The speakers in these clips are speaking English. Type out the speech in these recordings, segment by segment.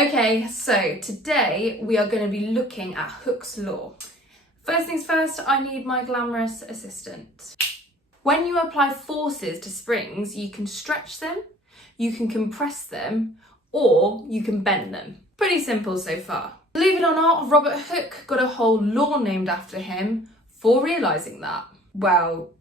Okay, so today we are going to be looking at Hooke's law. First things first, I need my glamorous assistant. When you apply forces to springs, you can stretch them, you can compress them, or you can bend them. Pretty simple so far. Believe it or not, Robert Hooke got a whole law named after him for realising that. Well,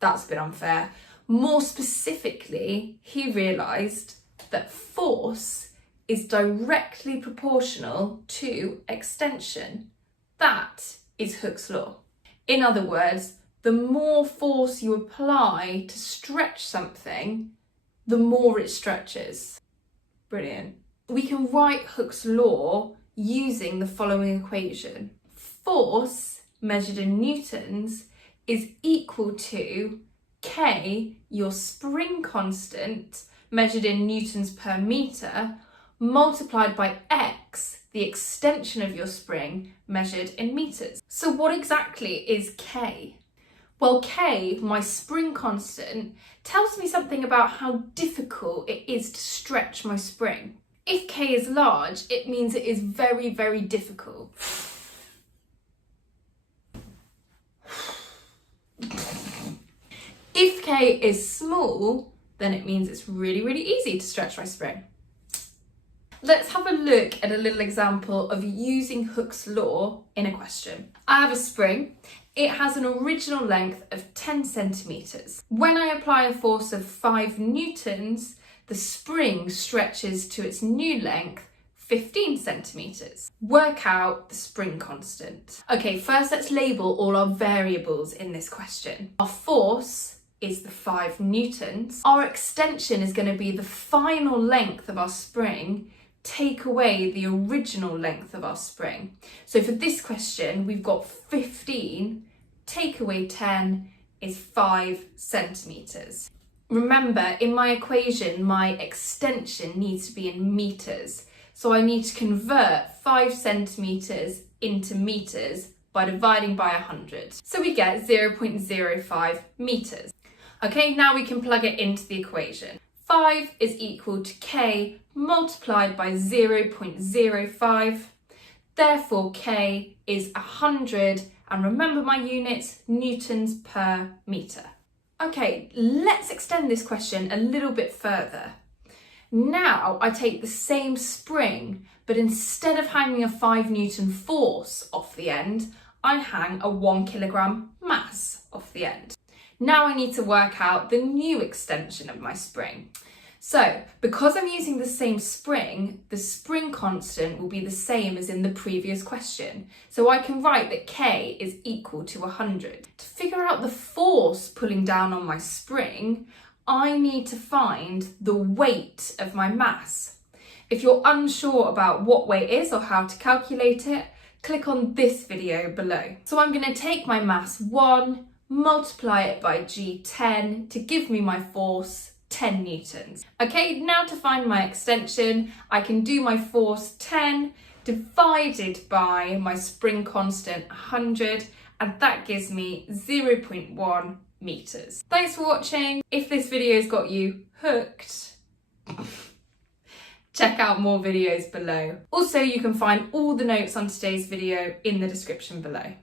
that's a bit unfair. More specifically, he realised that force is directly proportional to extension. That is Hooke's law. In other words, the more force you apply to stretch something, the more it stretches. Brilliant. We can write Hooke's law using the following equation. Force measured in newtons is equal to K, your spring constant, measured in newtons per metre, multiplied by X, the extension of your spring, measured in metres. So what exactly is K? Well, K, my spring constant, tells me something about how difficult it is to stretch my spring. If K is large, it means it is very, very difficult. If K is small, then it means it's really, really easy to stretch my spring. Let's have a look at a little example of using Hooke's law in a question. I have a spring. It has an original length of 10 centimetres. When I apply a force of 5 newtons, the spring stretches to its new length, 15 centimetres. Work out the spring constant. Okay, first let's label all our variables in this question. Our force is the 5 newtons. Our extension is going to be the final length of our spring, take away the original length of our spring. So for this question, we've got 15, take away 10 is 5 centimetres. Remember, in my equation, my extension needs to be in metres. So I need to convert 5 centimetres into metres by dividing by 100. So we get 0.05 metres. Okay, now we can plug it into the equation. 5 is equal to K multiplied by 0.05. Therefore, K is 100. And remember my units, newtons per metre. Okay, let's extend this question a little bit further. Now I take the same spring, but instead of hanging a 5 Newton force off the end, I hang a 1 kilogram mass off the end. Now I need to work out the new extension of my spring. So, because I'm using the same spring, the spring constant will be the same as in the previous question. So I can write that K is equal to 100. To figure out the force pulling down on my spring, I need to find the weight of my mass. If you're unsure about what weight is or how to calculate it, click on this video below. So I'm going to take my mass 1, multiply it by G10 to give me my force 10 newtons. Okay, now to find my extension, I can do my force 10 divided by my spring constant 100, and that gives me 0.1 metres. Thanks for watching. If this video's got you hooked, check out more videos below. Also, you can find all the notes on today's video in the description below.